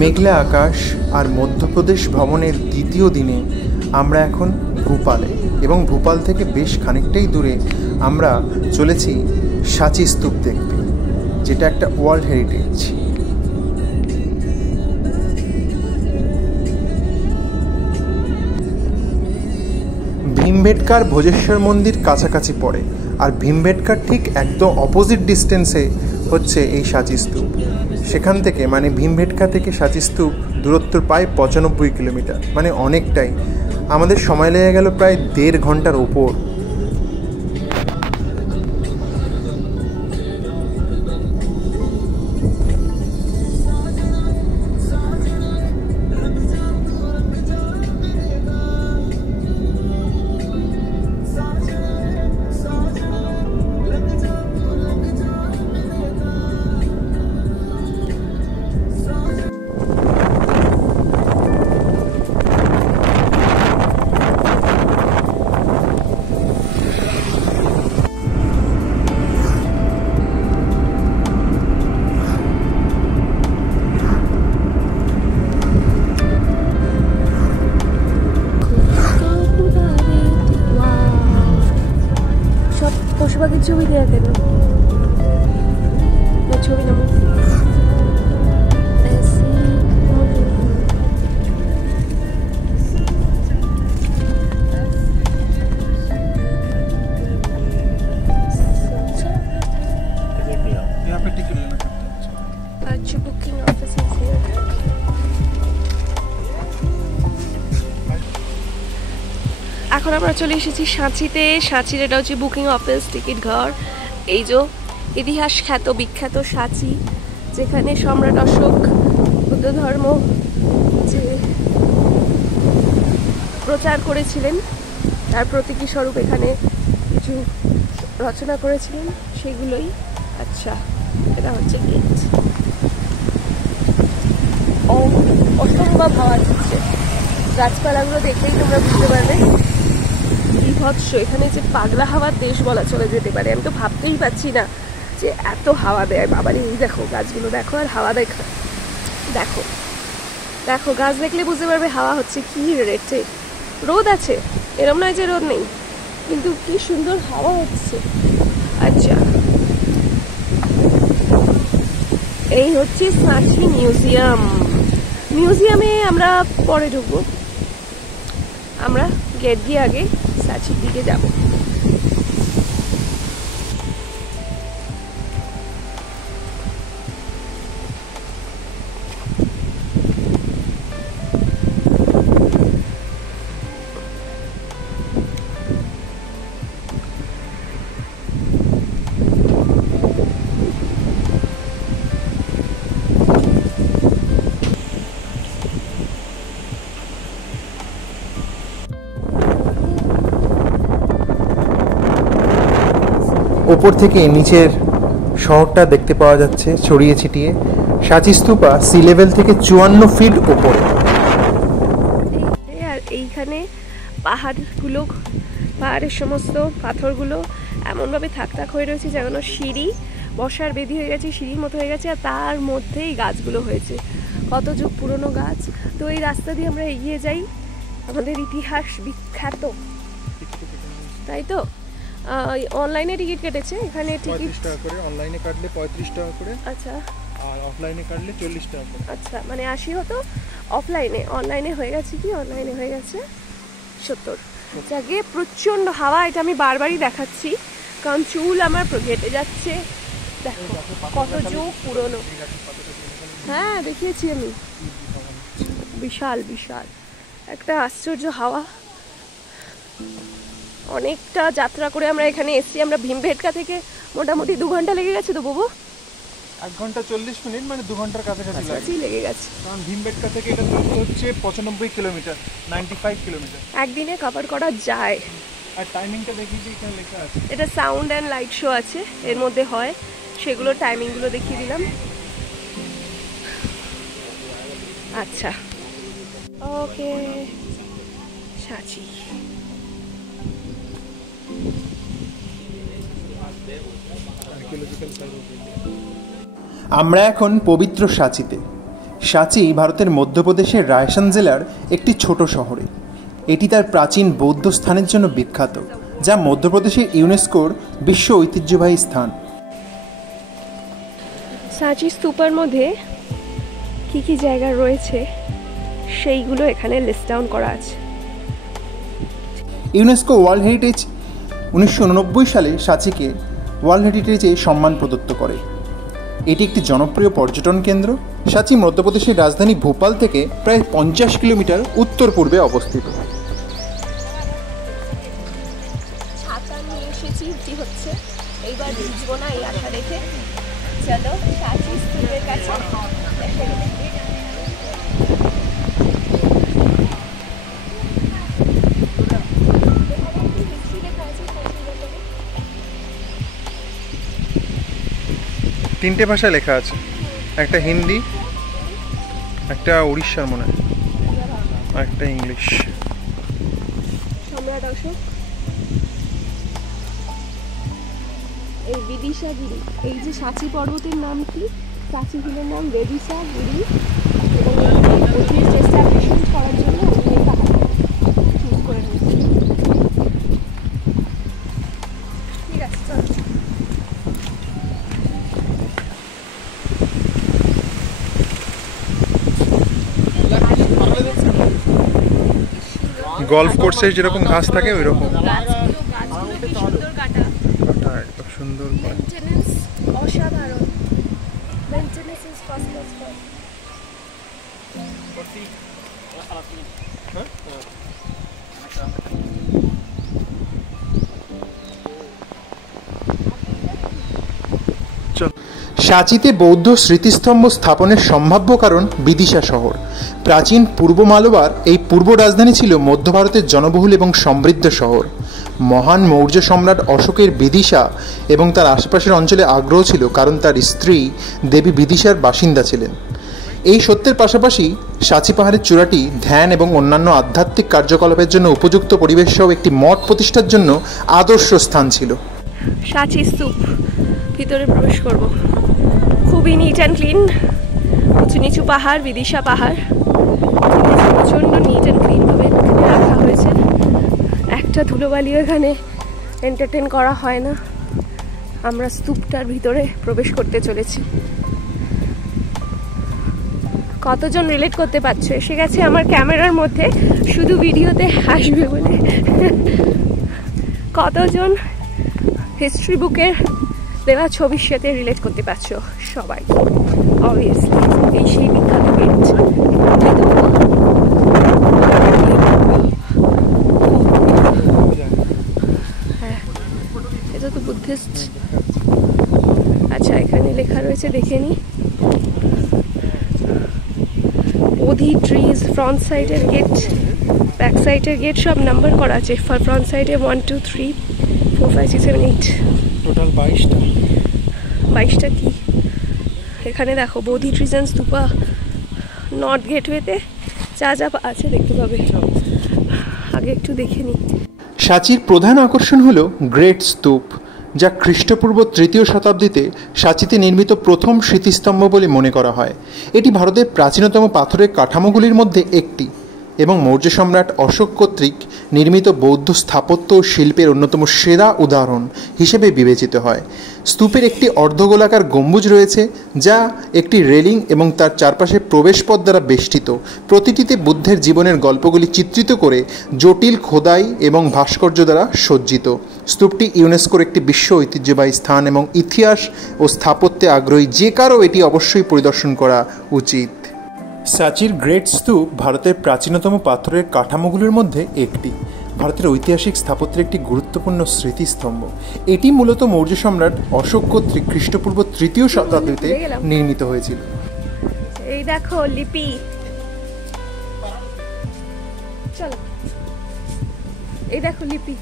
মেঘলা আকাশ আর মধ্যপ্রদেশ ভ্রমণের দ্বিতীয় দিনে আমরা এখন ভূপালে, এবং ভূপাল থেকে বেশ খানিকটাই দূরে আমরা চলেছি সাঁচি স্তূপ দেখতে, যেটা একটা ওয়ার্ল্ড হেরিটেজ। ভীমবেটকার ভোজেশ্বর মন্দির কাছাকাছি পড়ে, আর ভীমবেটকার ঠিক একদম অপোজিট ডিস্টেন্সে হচ্ছে এই সাঁচি স্তূপ। সেখান থেকে মানে ভীমবেটকা থেকে সাঁচি স্তূপ দূরত্ব প্রায় 95 কিলোমিটার, মানে অনেকটাই। আমাদের সময় লেগে গেল প্রায় 1.5 ঘন্টার ওপর। ছবি দেওয়া কেন ছবি নেব। अच्छा बुकिंग ऑफिस इज हियर। এখন আমরা চলে এসেছি সাঁচিতে। সাঁচির এটা হচ্ছে বুকিং অফিস, টিকিট ঘর। এই যে ইতিহাস খ্যাত বিখ্যাত সাঁচি, যেখানে সম্রাট অশোক বুদ্ধ ধর্ম যে প্রচার করেছিলেন তার প্রতীকী স্বরূপ এখানে কিছু রচনা করেছিলেন, সেগুলোই। আচ্ছা, এটা হচ্ছে গেট। অসম্ভব হাওয়া দিচ্ছে, গাছপালাগুলো দেখলেই তোমরা বুঝতে পারবে বিভৎস। এখানে যে পাগলা হাওয়ার দেশ বলা চলে যেতে পারে। আমি তো ভাবতেই পারছি না যে এত হাওয়া দেয়। বাবারে, এই দেখো গাছগুলো দেখো, আর হাওয়া দেখো, দেখো দেখো গাছ দেখলে বুঝতে পারবে হাওয়া হচ্ছে কি রেটে। রোদ আছে, এরম নয় যে রোদ নেই, কিন্তু কি সুন্দর হাওয়া হচ্ছে। আচ্ছা, এই হচ্ছে সাঁচি মিউজিয়াম। মিউজিয়ামে আমরা পরে ঢুকবো, আমরা গেট দিয়ে আগে সাঁচির দিকে যাব। ওপর থেকে নিচের শহরটা দেখতে পাওয়া যাচ্ছে ছড়িয়ে ছিটিয়ে। সাঁচি স্তূপা সি লেভেল থেকে 54 ফিট ওপরে। আর এইখানে পাহাড়গুলো, পাহাড়ের সমস্ত পাথরগুলো এমনভাবে থাক থাক হয়ে রয়েছে যেন সিঁড়ি, বসার বেদি হয়ে গেছে, সিঁড়ির মতো হয়ে গেছে। আর তার মধ্যেই গাছগুলো হয়েছে, কত যুগ পুরনো গাছ। তো এই রাস্তা দিয়ে আমরা এগিয়ে যাই, আমাদের ইতিহাস বিখ্যাত, তাই তো। অনলাইনে টিকিট কেটেছে, এখানে টিকিট 35 টাকা করে, অনলাইনে কাটলে 35 টাকা করে। আচ্ছা, আর অফলাইনে কাটলে 40 টাকা করে। আচ্ছা, মানে 80 হতো অফলাইনে, অনলাইনে হয়ে গেছে কি, অনলাইনে হয়ে গেছে 70। যাকে প্রচণ্ড হাওয়া, এটা আমি বারবারই দেখাচ্ছি কারণ চুল আমার ঘেটে যাচ্ছে। দেখো কত যুগ পুরনো। হ্যাঁ, দেখিয়েছি আমি। বিশাল বিশাল একটা আশ্চর্য হাওয়া। অনেকটা যাত্রা করে আমরা এখানে এসেছি। আমরা ভীমবেটকা থেকে মোটামুটি 2 ঘন্টা লেগে গেছে তো বাবু। 1 ঘন্টা 40 মিনিট, মানে 2 ঘন্টার কাছাকাছি লেগে গেছে। কারণ ভীমবেটকা থেকে এটা দূরত্ব হচ্ছে 95 কিলোমিটার, 95 কিলোমিটার। একদিনে কভার করা যায়। আর টাইমিংটা দেখি যে এখানে লেখা আছে, এটা সাউন্ড অ্যান্ড লাইট শো আছে এর মধ্যে হয়, সেগুলো টাইমিংগুলো দেখিয়ে দিলাম। আচ্ছা, ওকে। সাঁচি আমরা এখন পবিত্র সাঁচিতে। সাঁচি ভারতের মধ্যপ্রদেশের রায়সেন জেলার একটি ছোট শহরে। এটি তার প্রাচীন বৌদ্ধ স্থানের জন্য বিখ্যাত, যা মধ্যপ্রদেশের ইউনেস্কোর বিশ্ব ঐতিহ্যবাহী স্থান। সাঁচি স্তূপার মধ্যে কি কি জায়গা রয়েছে সেইগুলো এখানে লিস্ট ডাউন করা আছে। ইউনেস্কো ওয়ার্ল্ড হেরিটেজ 1989 সালে সাঁচিকে ওয়ার্ল্ড হেরিটেজে সম্মান প্রদত্ত করে। এটি একটি জনপ্রিয় পর্যটন কেন্দ্র। সাঁচি মধ্যপ্রদেশের রাজধানী ভোপাল থেকে প্রায় 50 কিলোমিটার উত্তর পূর্বে অবস্থিত। ছাতা নিয়ে এসেছি, হচ্ছে এইবার ভিজবো না এই আশা রেখে। চলো সাঁচি স্তূপের কাছে। তিনটে ভাষায় লেখা আছে, একটা হিন্দি, একটা উড়িষ্যার মনে হয়, আর একটা ইংলিশ। সম্রাট অশোক, এই বিদিশাগিরি, এই যে সাঁচি পর্বতের নাম কি? সাঁচি হিলের নাম বিদিশাগিরি, এবং বুদ্ধিস্ট এস্টাবলিশমেন্ট করার জন্য উনি এই পাহাড়টা চুজ করে নিয়েছেন। ঠিক আছে, চলো। গলফ কোর্সে যেরকম ঘাস থাকে ওই রকম গাছগুলো কি সুন্দর কাটা, একদম সুন্দর। মেইনটেনেন্স অসাধারণ। Maintenance is first class. সাঁচিতে বৌদ্ধ স্মৃতিস্তম্ভ স্থাপনের সম্ভাব্য কারণ বিদিশা শহর। প্রাচীন পূর্ব মালবার এই পূর্ব রাজধানী ছিল মধ্য ভারতের জনবহুল এবং সমৃদ্ধ শহর। মহান মৌর্য সম্রাট অশোকের বিদিশা এবং তার আশেপাশের অঞ্চলে আগ্রহ ছিল, কারণ তার স্ত্রী দেবী বিদিশার বাসিন্দা ছিলেন। এই সত্যের পাশাপাশি সাঁচি পাহাড়ের চূড়াটি ধ্যান এবং অন্যান্য আধ্যাত্মিক কার্যকলাপের জন্য উপযুক্ত পরিবেশ সহ একটি মঠ প্রতিষ্ঠার জন্য আদর্শ স্থান ছিল। সাঁচি স্তূপ, ভিতরে প্রবেশ করব। খুবই নিট অ্যান্ড ক্লিন। উঁচু নিচু পাহাড়, বিদিশা পাহাড়, প্রচণ্ড নিট অ্যান্ড ক্লিনভাবে রাখা হয়েছে। একটা ধুলোবালিও এখানে এন্টারটেন করা হয় না। আমরা স্তূপটার ভিতরে প্রবেশ করতে চলেছি। কতজন রিলেট করতে পারছো? এসে গেছে আমার ক্যামেরার মধ্যে, শুধু ভিডিওতে আসবে বলে। কতজন হিস্ট্রি বুকের দেওয়া ছবির সাথে রিলেট করতে পারছো? সবাই অবভিয়াসলি। এই সেই বিখ্যাত গেট। হ্যাঁ, এটা তো বুদ্ধিস্ট। আচ্ছা, এখানে লেখা রয়েছে, দেখে নি। বোধি ট্রিজ, ফ্রন্ট সাইডের গেট, ব্যাক সাইডের গেট সব নাম্বার করা আছে। ফ্রন্ট সাইডে 1 2 3 4 5 6 7 8, টোটাল 22টা কি? এখানে দেখো বোধি ট্রিজ অ্যান্ড স্তূপা। নর্থ গেটওয়েতে যা যা আছে দেখতে পাবে। আগে একটু দেখে নিই। সাঁচির প্রধান আকর্ষণ হল গ্রেট স্তূপ, যা খ্রিস্টপূর্ব 3য় শতাব্দীতে সাঁচিতে নির্মিত প্রথম স্মৃতিস্তম্ভ বলে মনে করা হয়। এটি ভারতের প্রাচীনতম পাথরের কাঠামোগুলির মধ্যে একটি এবং মৌর্য সম্রাট অশোক কর্তৃক নির্মিত বৌদ্ধ স্থাপত্য ও শিল্পের অন্যতম সেরা উদাহরণ হিসেবে বিবেচিত হয়। স্তূপের একটি অর্ধগোলাকার গম্বুজ রয়েছে, যা একটি রেলিং এবং তার চারপাশে প্রবেশপথ দ্বারা বেষ্টিত। প্রতিটিতে বুদ্ধের জীবনের গল্পগুলি চিত্রিত করে জটিল খোদাই এবং ভাস্কর্য দ্বারা সজ্জিত। স্তূপটি ইউনেস্কোর একটি বিশ্ব ঐতিহ্যবাহী স্থান এবং ইতিহাস ও স্থাপত্যে আগ্রহী যে কারো এটি অবশ্যই পরিদর্শন করা উচিত। সাঁচির গ্রেট স্তূপ ভারতের প্রাচীনতম পাথরের কাঠামোগুলির মধ্যে একটি। ভারতের ঐতিহাসিক স্থাপত্যের একটি গুরুত্বপূর্ণ স্মৃতিস্তম্ভ। এটি মূলত মৌর্য সম্রাট অশোক কর্তৃক খ্রিস্টপূর্ব 3য় শতাব্দীতে নির্মিত হয়েছিল। এই দেখো লিপি, চলো এই দেখো লিপি,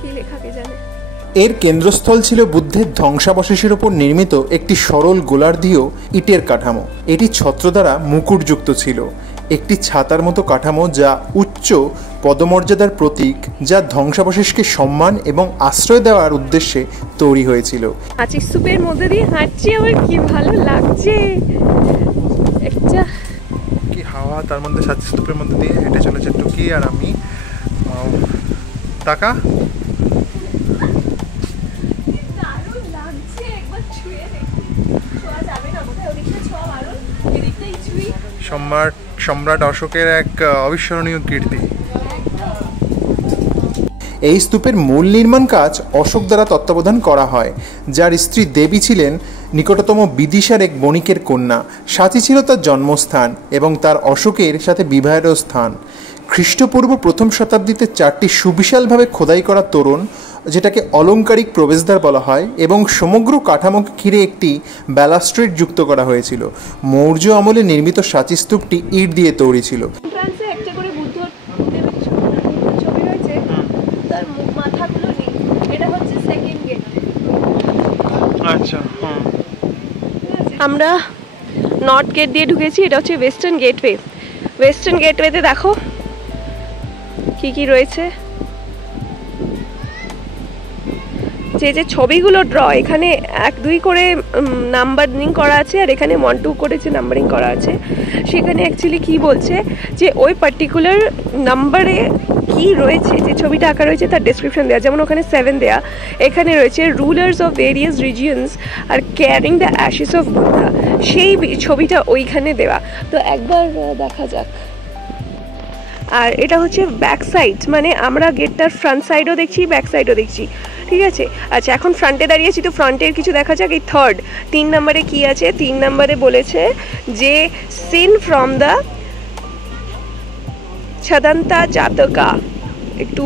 কি লেখা কে জানে। এর কেন্দ্রস্থল ছিল বুদ্ধের ধ্বংসাবশেষের ওপর নির্মিত একটি সরল গোলার্ধীয় ইটের কাঠামো। এটি ছত্র দ্বারা মুকুটযুক্ত ছিল, একটি ছাতার মতো কাঠামো যা উচ্চ পদমর্যাদার প্রতীক, যা ধ্বংসাবশেষকে সম্মান এবং আশ্রয় দেওয়ার উদ্দেশ্যে তৈরি হয়েছিল। সাঁচি স্তূপের মধ্যে দিয়ে হাঁটছি, আমার কি ভালো লাগছে। একটা কি হাওয়া, তার মধ্যে সাঁচি স্তূপের মধ্যে দিয়ে হেঁটে চলেছে টুকি আর আমি। টাকা দারুণ লাগছে, একবার ছুঁয়ে দেখি। ছোঁয়া যাবে না বোধহয়, ওদিকটা ছোঁয়া মারুন, এদিকটাই ছুঁই। সম্রাট অশোকের এক অবিস্মরণীয় কীর্তি। এই স্তূপের মূল নির্মাণ কাজ অশোক দ্বারা তত্ত্বাবধান করা হয়, যার স্ত্রী দেবী ছিলেন নিকটতম বিদিশার এক বণিকের কন্যা। সাঁচি ছিল তার জন্মস্থান এবং তার অশোকের সাথে বিবাহেরও স্থান। খ্রিস্টপূর্ব প্রথম শতাব্দীতে 4টি সুবিশালভাবে খোদাই করা তোরণ, যেটাকে অলংকারিক প্রবেশদ্বার বলা হয়, এবং সমগ্র কাঠামোকে ঘিরে একটি ব্যালাস্ট্রেড যুক্ত করা হয়েছিল। মৌর্য আমলে নির্মিত সাঁচি স্তূপটি ইট দিয়ে তৈরি ছিল। এন্ট্রান্সে একটা করে বুদ্ধ দেবের ছবি রয়েছে, তার মাথাগুলো নেই। এটা হচ্ছে সেকেন্ড গেট। আচ্ছা, আমরা নর্থ গেট দিয়ে ঢুকেছি, এটা হচ্ছে ওয়েস্টার্ন গেটওয়ে। ওয়েস্টার্ন গেটওয়েতে দেখো কি কি রয়েছে। যে ছবিগুলো ড্র, এখানে 1, 2 করে নাম্বারিং করা আছে, আর এখানে 1, 2 করে যে নাম্বারিং করা আছে, সেখানে অ্যাকচুয়ালি কি বলছে যে ওই পার্টিকুলার নাম্বারে কি রয়েছে, যে ছবিটা আঁকা রয়েছে তার ডেসক্রিপশন দেওয়া। যেমন ওখানে 7 দেয়া, এখানে রয়েছে রুলার্স অফ ভেরিয়াস রিজিয়ন্স আর carrying the ashes of Buddha, সেই ছবিটা ওইখানে দেওয়া। তো একবার দেখা যাক। আর এটা হচ্ছে ব্যাক সাইড, মানে আমরা গেটটার ফ্রন্ট সাইডও দেখছি, ব্যাক সাইডও দেখছি, ঠিক আছে। আচ্ছা, এখন ফ্রন্টে দাঁড়িয়েছি, তো ফ্রন্টের কিছু দেখা যাক। এই 3 নম্বরে কি আছে? 3 নম্বরে বলেছে যে সিন ফ্রম দ্য ছদন্তা জাতকা। একটু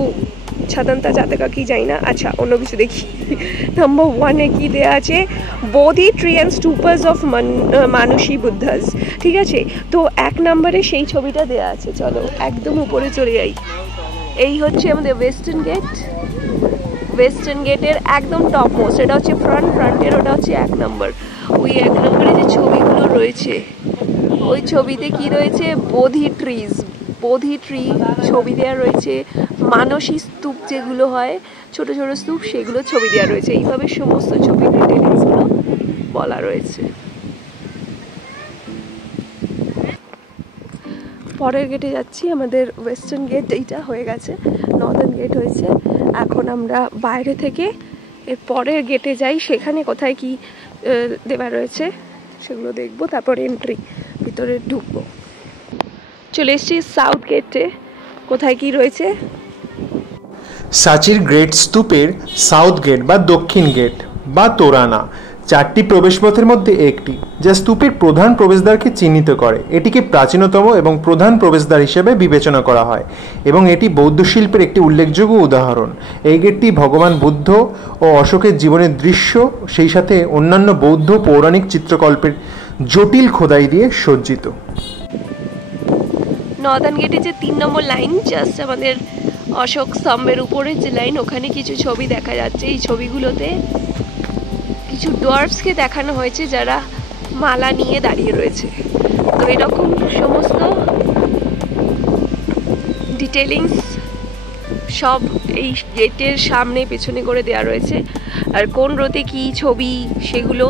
ছদন্তা জাতকা কি জানি না, আচ্ছা অন্য কিছু দেখি। নাম্বার 1-এ কি দেওয়া আছে? বোধি ট্রি অ্যান্ড স্টুপার্স অফ মানসী বুদ্ধাস, ঠিক আছে। তো 1 নম্বরে সেই ছবিটা দেওয়া আছে। চলো একদম উপরে চলে যাই। এই হচ্ছে আমাদের ওয়েস্টার্ন গেট। ওয়েস্টার্ন গেটের একদম টপ মোস্ট, এটা হচ্ছে ফ্রন্টের, ওটা হচ্ছে 1 নম্বর। ওই 1 নম্বরে যে ছবিগুলো রয়েছে, ওই ছবিতে কি রয়েছে? বোধি ট্রি ছবি দেওয়া রয়েছে। মানসী স্তূপ যেগুলো হয়, ছোট ছোট স্তূপ, সেগুলো ছবি দেওয়া রয়েছে। এইভাবে সমস্ত ছবির ডিটেইলসগুলো বলা রয়েছে। পরের গেটে যাচ্ছি। আমাদের ওয়েস্টার্ন গেট এইটা হয়ে গেছে, নর্দার্ন গেট হয়েছে। এখন আমরা বাইরে থেকে এর পরের গেটে যাই, সেখানে কোথায় কি দেওয়া রয়েছে সেগুলো দেখবো, তারপর এন্ট্রি, ভিতরে ঢুকবো। চলে এসেছি সাউথ গেটে, কোথায় কি রয়েছে। সাঁচির গ্রেট স্তূপের সাউথ গেট বা দক্ষিণ গেট বা তোরানা 4টি প্রবেশপথের মধ্যে একটি, যা স্তূপের প্রধান প্রবেশদ্বারকে চিহ্নিত করে। এটিকে প্রাচীনতম এবং প্রধান প্রবেশদ্বার হিসেবে বিবেচনা করা হয় এবং এটি বৌদ্ধ শিল্পের একটি উল্লেখযোগ্য উদাহরণ। এই গেটটি ভগবান বুদ্ধ ও অশোকের জীবনের দৃশ্য, সেই সাথে অন্যান্য বৌদ্ধ পৌরাণিক চিত্রকল্পের জটিল খোদাই দিয়ে সজ্জিত। নর্দার্ন গেটে যে 3 নম্বর লাইন, জাস্ট আমাদের অশোক স্তম্ভের উপরে যে লাইন, ওখানে কিছু ছবি দেখা যাচ্ছে। এই ছবিগুলোতে কিছু ডোয়ার্ফসকে দেখানো হয়েছে যারা মালা নিয়ে দাঁড়িয়ে রয়েছে। তো এরকম সমস্ত ডিটেলিংস সব এই গেটের সামনে পেছনে করে দেওয়া রয়েছে। আর কোন রোতে কি ছবি, সেগুলো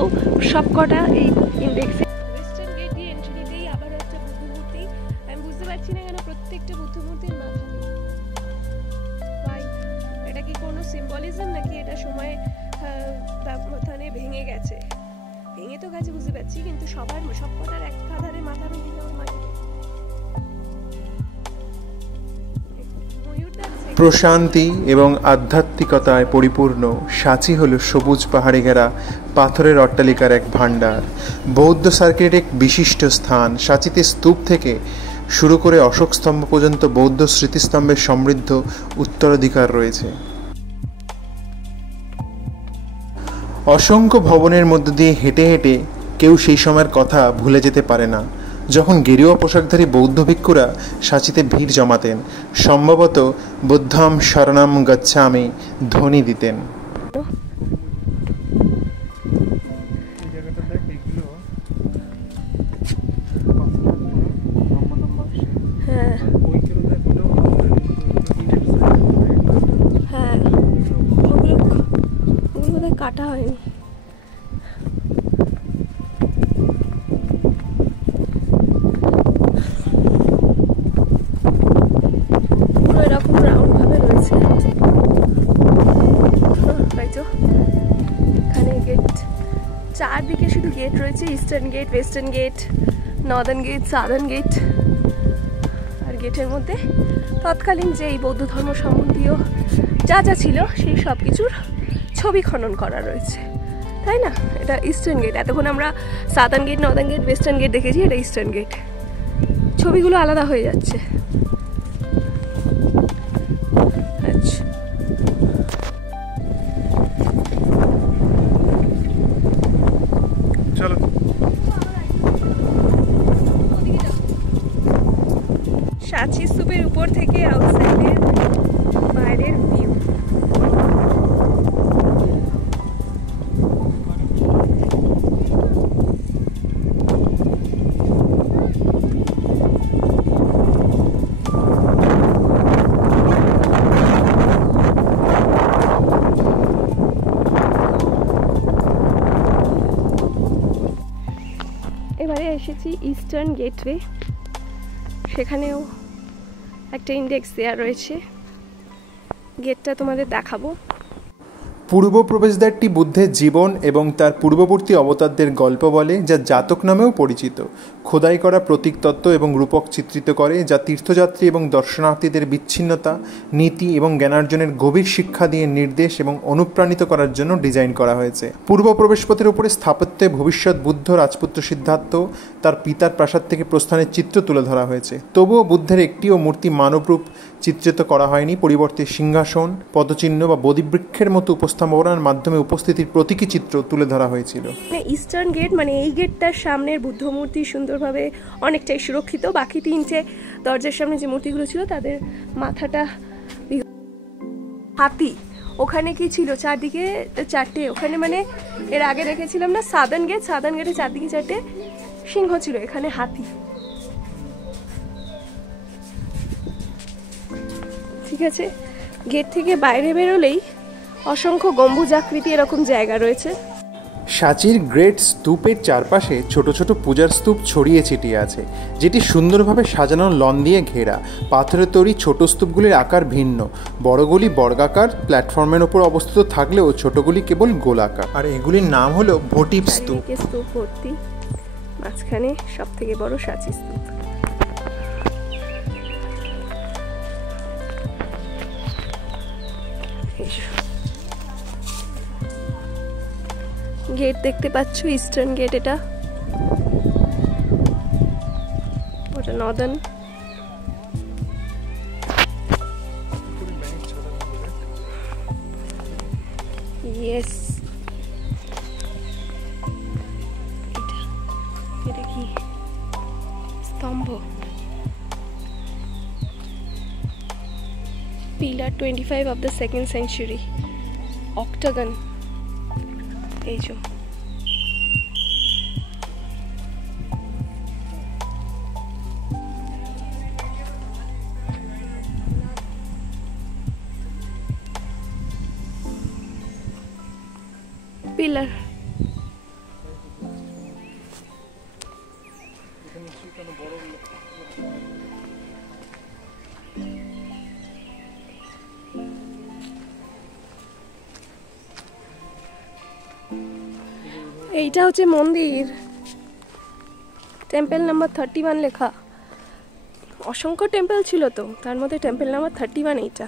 সবকটা এই ইন্ডেক্সে। ওয়েস্টার্ন গেট দিয়ে এন্ট্রি নিতেই আবার একটা বুদ্ধ মূর্তি। আমি বুঝতে পারছি না কেন প্রত্যেকটা বুদ্ধ মূর্তির মাথা নেই। এটা কি কোনো সিম্বলিজম, নাকি এটা সময় ব্যবধানে ভেঙে গেছে? ভেঙে তো গেছে বুঝতে পারছি, কিন্তু সবকটার একাধারে মাথা ভেঙে যাওয়ার মানে প্রশান্তি এবং আধ্যাত্মিকতায় পরিপূর্ণ সাঁচি হল সবুজ পাহাড়ে ঘেরা পাথরের অট্টালিকার এক ভাণ্ডার, বৌদ্ধ সার্কিটের এক বিশিষ্ট স্থান। সাঁচিতে স্তূপ থেকে শুরু করে অশোক স্তম্ভ পর্যন্ত বৌদ্ধ স্মৃতিস্তম্ভের সমৃদ্ধ উত্তরাধিকার রয়েছে। অসংখ্য ভবনের মধ্য দিয়ে হেঁটে হেঁটে কেউ সেই সময়ের কথা ভুলে যেতে পারে না, যখন গেরুয়া পোশাকধারী বৌদ্ধ ভিক্ষুরা সাঁচিতে ভিড় জমাতেন, সম্ভবত বুদ্ধম শরণম গচ্ছামি ধ্বনি দিতেন। কাটা হয়নি। পুরো এরকম রাউন্ড ভাবে রয়েছে। এখানে গেট, চারদিকে শুধু গেট রয়েছে, eastern gate, western gate, northern gate, southern gate. আর গেটের মধ্যে তৎকালীন যে এই বৌদ্ধ ধর্ম সম্বন্ধীয় যা যা ছিল সেই সব কিছুর ছবি খনন করা রয়েছে, তাই না? এটা ইস্টার্ন গেট। এতক্ষণ আমরা southern gate, northern gate, western gate দেখেছি, এটা ইস্টার্ন গেট। ছবিগুলো আলাদা হয়ে যাচ্ছে। আচ্ছা, চলো। সাঁচি স্তূপের উপর থেকে আউটসাইডের বাইরের ভিউ। এবারে এসেছি ইস্টার্ন গেটওয়ে। সেখানেও একটা ইন্ডেক্স দেওয়া রয়েছে, গেটটা তোমাদের দেখাবো। পূর্ব প্রবেশদ্বারটি বুদ্ধের জীবন এবং তার পূর্ববর্তী অবতারদের গল্প বলে, যা জাতক নামেও পরিচিত। খোদাই করা প্রতীকতত্ত্ব এবং রূপক চিত্রিত করে, যা তীর্থযাত্রী এবং দর্শনার্থীদের বিচ্ছিন্নতা, নীতি এবং জ্ঞানার্জনের গভীর শিক্ষা দিয়ে নির্দেশ এবং অনুপ্রাণিত করার জন্য ডিজাইন করা হয়েছে। পূর্ব প্রবেশপথের উপরে স্থাপত্যে ভবিষ্যৎ বুদ্ধ রাজপুত্র সিদ্ধার্থ তার পিতার প্রাসাদ থেকে প্রস্থানের চিত্র তুলে ধরা হয়েছে। তবুও বুদ্ধের একটিও মূর্তি মানবরূপ চিত্রিত করা হয়নি, পরিবর্তে সিংহাসন, পদচিহ্ন বা বোধিবৃক্ষের মতো উপস্থাপনার মাধ্যমে উপস্থিতির প্রতীকী চিত্র তুলে ধরা হয়েছিল। ইস্টার্ন গেট মানে এই গেটটার সামনের বুদ্ধ মূর্তি সুন্দরভাবে অনেকটাই সুরক্ষিত। বাকি তিনটে দরজার সামনে যে মূর্তিগুলো ছিল তাদের মাথাটা হাতি। ওখানে কি ছিল? চারদিকে চারটে। ওখানে মানে এর আগে দেখেছিলাম না সাদার্ন গেট, সাদার্ন গেটে চারদিকে চারটে সিংহ ছিল, এখানে হাতি। ঠিক আছে, গেট থেকে বাইরে বেরোলেই অসংখ্য গম্বুজাকৃতি এরকম জায়গা রয়েছে। সাঁচির গ্রেট স্তূপের চারপাশে ছোট ছোট পূজার স্তূপ ছড়িয়ে ছিটিয়ে আছে, যেটি সুন্দরভাবে সাজানো লন দিয়ে ঘেরা। পাথরের তৈরি ছোট স্তূপগুলির আকার ভিন্ন, বড়গুলি বর্গাকার প্ল্যাটফর্মের ওপর অবস্থিত থাকলেও ছোটগুলি কেবল গোলাকার। আর এগুলির নাম হলো ভোটিভ স্তূপ। স্তূপ ভর্তি, মাঝখানে সব থেকে বড় সাঁচি স্তূপ। গেট দেখতে পাচ্ছ, ইস্টার্ন গেট এটা, ওটা নর্দার্ন। ইয়েস, এটা কি স্তম্ভ? Pillar 25 of the 2nd century, octagon। এই যে পিলার। এইটা হচ্ছে মন্দির, টেম্পল নাম্বার 31 লেখা। অসংখ্য টেম্পল ছিল তো, তার মধ্যে টেম্পল নাম্বার 31 এইটা।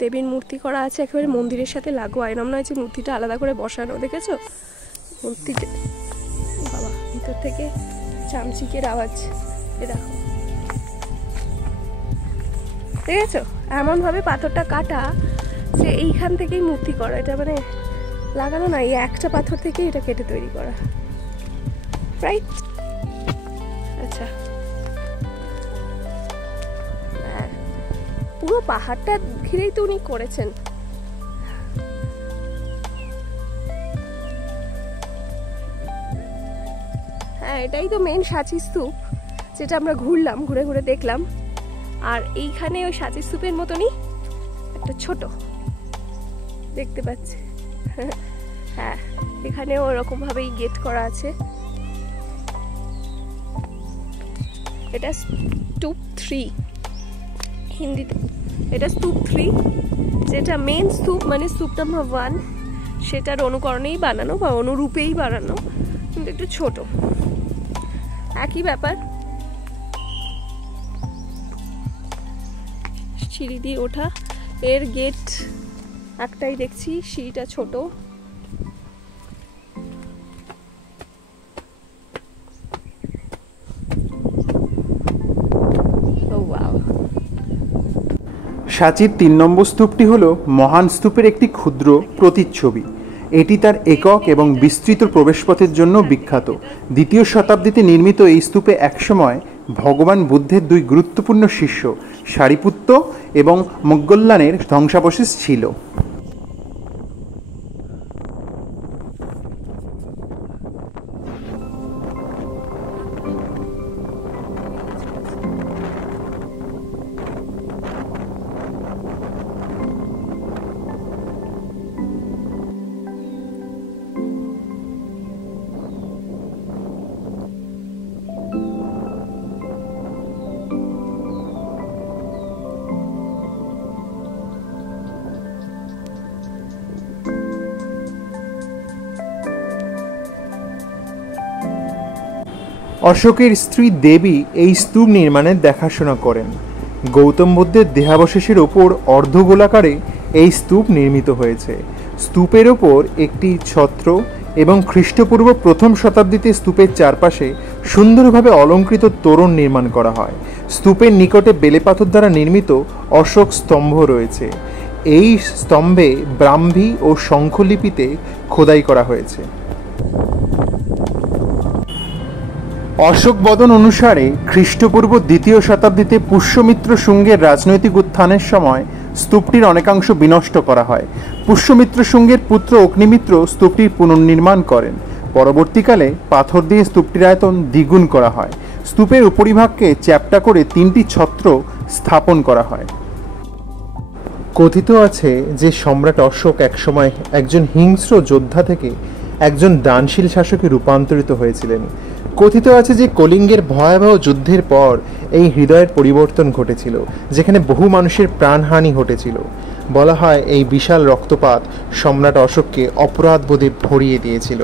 দেবীর মূর্তি করা আছে একেবারে মন্দিরের সাথে লাগোয়া, এরম নয় যে মূর্তিটা আলাদা করে বসানো। দেখেছো মূর্তিটা? বাবা, ভিতর থেকে চামচিকের আওয়াজ, এ দেখো, দেখেছো? এমনভাবে পাথরটা কাটা যে এইখান থেকেই মূর্তি করা। এটা মানে লাগানো না, এই একটা পাথর থেকে এটা কেটে তৈরি করা, রাইট? আচ্ছা, পুরো পাহাড়টা ঘিরেই তো উনি করেছেন। হ্যাঁ, এটাই তো মেন সাঁচি স্তূপ, যেটা আমরা ঘুরলাম, ঘুরে ঘুরে দেখলাম। আর এইখানে ওই সাঁচি স্তূপের মতনই একটা ছোট দেখতে পাচ্ছি, হ্যাঁ, এখানেও ওরকম ভাবেই গেট করা আছে। এটা স্তূপ 3 হিন্দিতে, এটা স্তূপ 3, যেটা মেন স্তূপ মানে স্তূপ নাম্বার 1 সেটার অনুকরণেই বানানো বা অনুরূপেই বানানো, কিন্তু একটু ছোট, একই ব্যাপার। সিঁড়ি দিয়ে ওঠা, এর গেট একটাই দেখছি, সিঁড়িটা ছোট। সাঁচির 3 নম্বর স্তূপটি হল মহান স্তূপের একটি ক্ষুদ্র প্রতিচ্ছবি। এটি তার একক এবং বিস্তৃত প্রবেশপথের জন্য বিখ্যাত। 2য় শতাব্দীতে নির্মিত এই স্তূপে একসময় ভগবান বুদ্ধের 2 গুরুত্বপূর্ণ শিষ্য সারিপুত্ত এবং মোগল্লানের ধ্বংসাবশেষ ছিল। অশোকের স্ত্রী দেবী এই স্তূপ নির্মাণের দেখাশোনা করেন। গৌতম বুদ্ধের দেহাবশেষের ওপর অর্ধগোলাকারে এই স্তূপ নির্মিত হয়েছে। স্তূপের ওপর একটি ছত্র এবং খ্রিস্টপূর্ব 1ম শতাব্দীতে স্তূপের চারপাশে সুন্দরভাবে অলঙ্কৃত তোরণ নির্মাণ করা হয়। স্তূপের নিকটে বেলেপাথর দ্বারা নির্মিত অশোক স্তম্ভ রয়েছে। এই স্তম্ভে ব্রাহ্মী ও শঙ্খলিপিতে খোদাই করা হয়েছে। অশোক বদন অনুসারে খ্রিস্টপূর্ব 2য় শতাব্দীতে পুষ্যমিত্র শুঙ্গের রাজনৈতিক উত্থানের সময় স্তূপটির অনেকাংশ বিনষ্ট করা হয়। পুষ্যমিত্র শুঙ্গের পুত্র অগ্নিমিত্র স্তূপটির পুনর্নির্মাণ করেন। পরবর্তীকালে পাথর দিয়ে স্তূপটির আয়তন দ্বিগুণ করা হয়। স্তূপের উপরিভাগকে চ্যাপ্টা করে 3টি ছত্র স্থাপন করা হয়। কথিত আছে যে সম্রাট অশোক একসময় একজন হিংস্র যোদ্ধা থেকে একজন দানশীল শাসকে রূপান্তরিত হয়েছিলেন। কথিত আছে যে কলিঙ্গের ভয়াবহ যুদ্ধের পর এই হৃদয়ের পরিবর্তন ঘটেছিল, যেখানে বহু মানুষের প্রাণহানি ঘটেছিল। বলা হয় এই বিশাল রক্তপাত সম্রাট অশোককে অপরাধবোধে ভরিয়ে দিয়েছিল,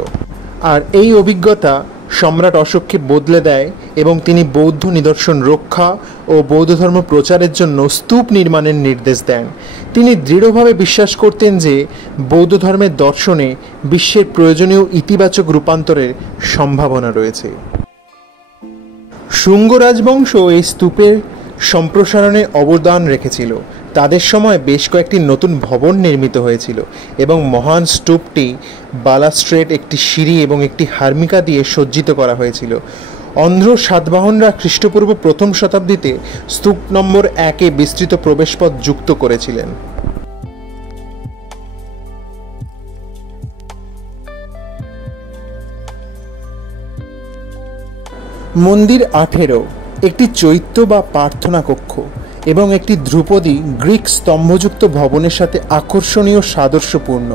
আর এই অভিজ্ঞতা সম্রাট অশোককে বদলে দেয় এবং তিনি বৌদ্ধ নিদর্শন রক্ষা ও বৌদ্ধ ধর্ম প্রচারের জন্য স্তূপ নির্মাণের নির্দেশ দেন। তিনি দৃঢ়ভাবে বিশ্বাস করতেন যে বৌদ্ধ ধর্মের দর্শনে বিশ্বের প্রয়োজনীয় ইতিবাচক রূপান্তরের সম্ভাবনা রয়েছে। শুঙ্গ রাজবংশ এই স্তূপের সম্প্রসারণে অবদান রেখেছিল। তাদের সময় বেশ কয়েকটি নতুন ভবন নির্মিত হয়েছিল এবং মহান স্তূপটি বালাস্ট্রেট, একটি সিঁড়ি এবং একটি হার্মিকা দিয়ে সজ্জিত করা হয়েছিল। অন্ধ্র সাতবাহনরা খ্রিস্টপূর্ব 1ম শতাব্দীতে স্তূপ নম্বর 1-এ বিস্তৃত প্রবেশপথ যুক্ত করেছিলেন। মন্দির 18 একটি চৈত্য বা প্রার্থনা কক্ষ এবং একটি ধ্রুপদী গ্রিক স্তম্ভযুক্ত ভবনের সাথে আকর্ষণীয় সাদৃশ্যপূর্ণ।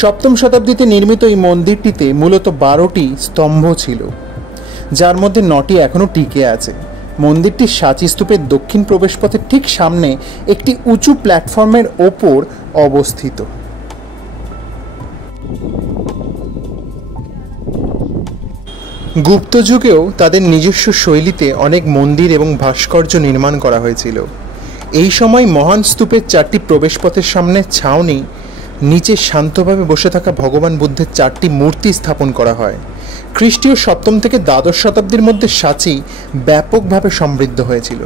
7ম শতাব্দীতে নির্মিত এই মন্দিরটিতে মূলত 12টি স্তম্ভ ছিল, যার মধ্যে 9টি এখনও টিকে আছে। মন্দিরটি সাঁচি স্তূপের দক্ষিণ প্রবেশপথের ঠিক সামনে একটি উঁচু প্ল্যাটফর্মের ওপর অবস্থিত। গুপ্ত যুগেও তাদের নিজস্ব শৈলীতে অনেক মন্দির এবং ভাস্কর্য নির্মাণ করা হয়েছিল। এই সময় মহান স্তূপের 4টি প্রবেশপথের সামনে ছাউনি, নিচে শান্তভাবে বসে থাকা ভগবান বুদ্ধের 4টি মূর্তি স্থাপন করা হয়। খ্রিস্টীয় 7ম থেকে দ্বাদশ শতাব্দীর মধ্যে সাঁচি ব্যাপকভাবে সমৃদ্ধ হয়েছিল।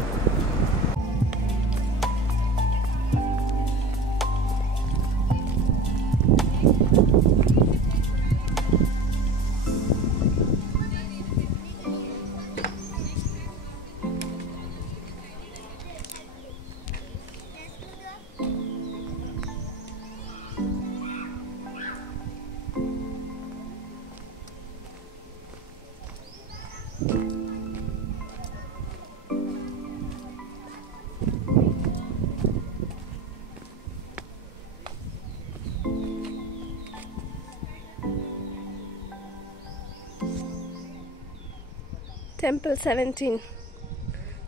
Temple 17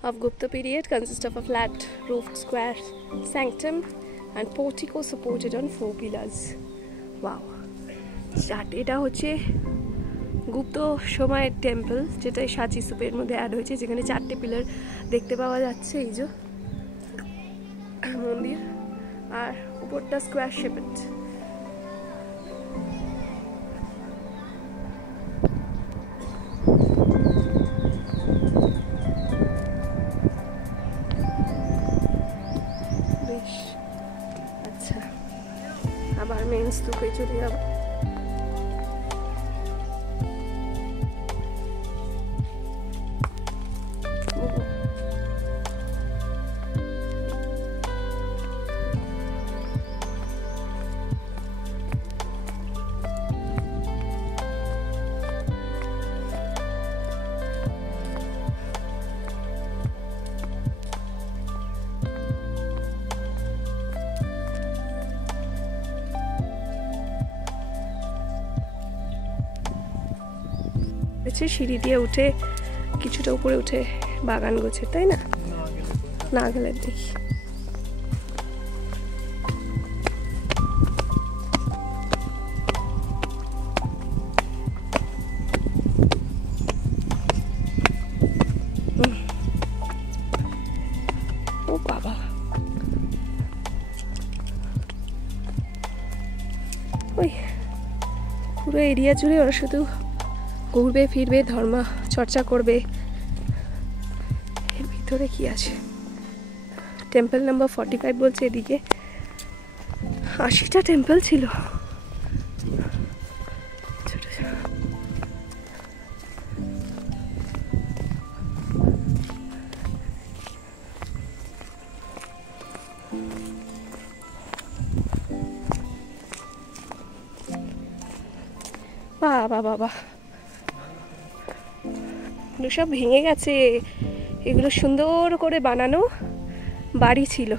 of Gupta period consists of a flat roofed square sanctum and portico supported on 4 pillars. Wow! এটা হচ্ছে গুপ্ত সময়ের টেম্পল, যেটা সাঁচি স্তূপের মধ্যে অ্যাড হয়েছে, যেখানে 4টে পিলার দেখতে পাওয়া যাচ্ছে। এই যে মন্দির, আর উপরটা স্কোয়ার শেপেড। বেশ আচ্ছা, আবার মেইন স্তূপে চলে যাব। সিঁড়ি দিয়ে উঠে কিছুটা উপরে উঠে বাগান গোছের, তাই না? না গেলে দেখি। ও বাবা, ওই পুরো এরিয়া জুড়ে ওরা শুধু ঘুরবে ফিরবে, ধর্ম চর্চা করবে। এর ভিতরে কি আছে? টেম্পল নাম্বার 45 বলছে। এদিকে 80টা টেম্পল ছিল। বাবা বাবা, এগুলো সব ভেঙে গেছে। এগুলো সুন্দর করে বানানো বাড়ি ছিল।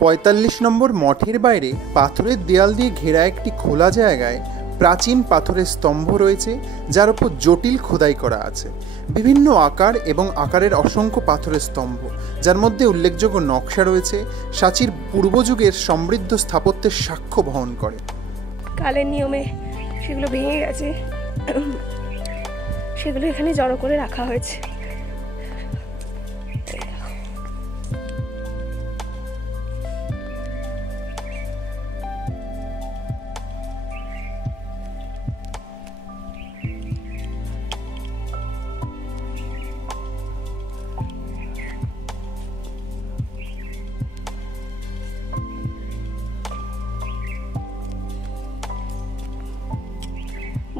45 নম্বর মঠের বাইরে পাথরের দেয়াল দিয়ে ঘেরা একটি খোলা জায়গায় প্রাচীন পাথরের স্তম্ভ রয়েছে, যার উপর জটিল খোদাই করা আছে। বিভিন্ন আকার এবং আকারের অসংখ্য পাথরের স্তম্ভ, যার মধ্যে উল্লেখযোগ্য নকশা রয়েছে, সাঁচির পূর্বযুগের সমৃদ্ধ স্থাপত্যের সাক্ষ্য বহন করে। কালের নিয়মে সেগুলো ভেঙে গেছে, সেগুলো এখানে জড়ো করে রাখা হয়েছে।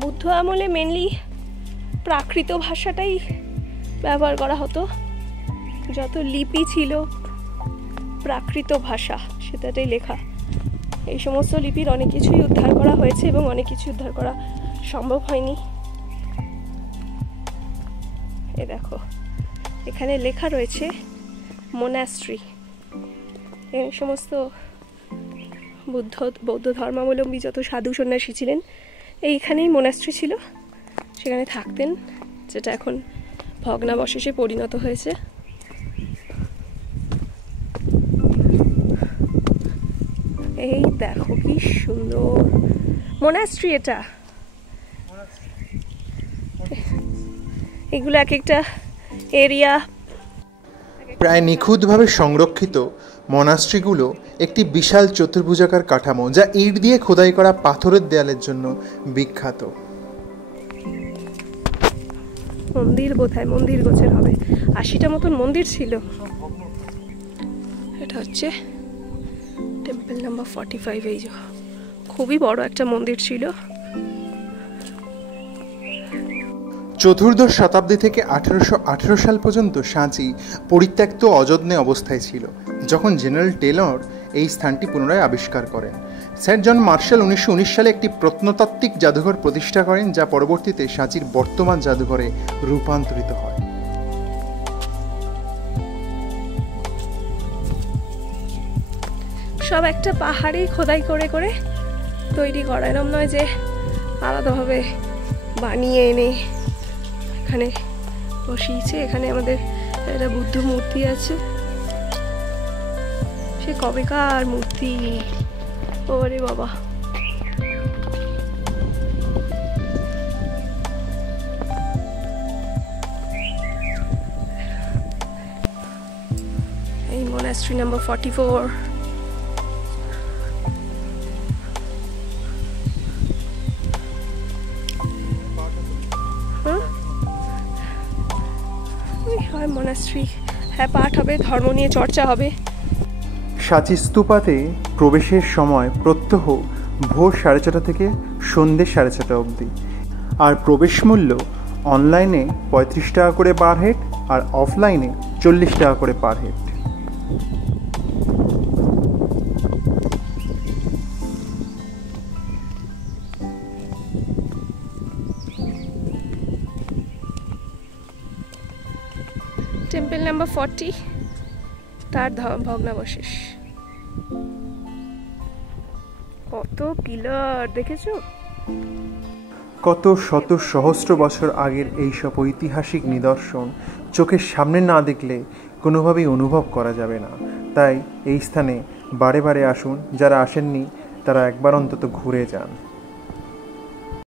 বুদ্ধ আমলে মেনলি প্রাকৃত ভাষাটাই ব্যবহার করা হতো। যত লিপি ছিল প্রাকৃত ভাষা, সেটাতেই লেখা। এই সমস্ত লিপির অনেক কিছুই উদ্ধার করা হয়েছে এবং অনেক কিছু উদ্ধার করা সম্ভব হয়নি। এ দেখো, এখানে লেখা রয়েছে মোনাস্ট্রি। এই সমস্ত বৌদ্ধ ধর্মাবলম্বী যত সাধু সন্ন্যাসী ছিলেন, এইখানেই মোনাস্ট্রি ছিল, সেখানে থাকতেন, যেটা এখন ভগ্নাবশেষে পরিণত হয়েছে। এই দেখো কি সুন্দর মোনাস্ট্রি এটা। এগুলো এক একটা এরিয়া প্রায় নিখুঁতভাবে সংরক্ষিত মনাস্ট্রিগুলো একটি বিশাল চতুর্ভুজাকার কাঠামো, যা ইট দিয়ে খোদাই করা পাথরের দেয়ালের জন্য বিখ্যাত। মন্দির বোধহয় মন্দির গোছের হবে। 80টা মতন মন্দির ছিল। এটা হচ্ছে টেম্পল নাম্বার 45। এই যে খুবই বড় একটা মন্দির ছিল। চতুর্দশ শতাব্দী থেকে 1818 সাল পর্যন্ত সাঁচি পরিত্যক্ত অযত্নে অবস্থায় ছিল, যখন জেনারেল টেলর এই স্থানটি পুনরায় আবিষ্কার করেন। স্যার জন মার্শাল 1919 সালে একটি প্রত্নতাত্ত্বিক জাদুঘর প্রতিষ্ঠা করেন, যা পরবর্তীতে সাঁচির বর্তমান জাদুঘরে রূপান্তরিত হয়। সব একটা পাহাড়ে খোদাই করে করে তৈরি করা, এরকম নয় যে আলাদাভাবে বানিয়ে এনে এখানে বসিয়েছে। এখানে আমাদের একটা বুদ্ধ মূর্তি আছে, সে কবেকার মূর্তি। ওরে বাবা, এই monastery number 44। হয় monastery, হ্যাঁ পাঠ হবে, ধর্ম নিয়ে চর্চা হবে। সাঁচি স্তূপাতে প্রবেশের সময় প্রত্যহ ভোর 4:30 থেকে সন্ধ্যে 4:30 অবধি, আর প্রবেশ মূল্য অনলাইনে 35 টাকা করে পার হেড আর অফলাইনে 40 টাকা করে পার হেড। টেম্পল নাম্বার 40, তার ভগ্নাবশেষ। কত পিলার দেখেছো? কত শত সহস্র বছর আগের এইসব ঐতিহাসিক নিদর্শন চোখের সামনে না দেখলে কোনোভাবেই অনুভব করা যাবে না। তাই এই স্থানে বারে বারে আসুন, যারা আসেননি তারা একবার অন্তত ঘুরে যান।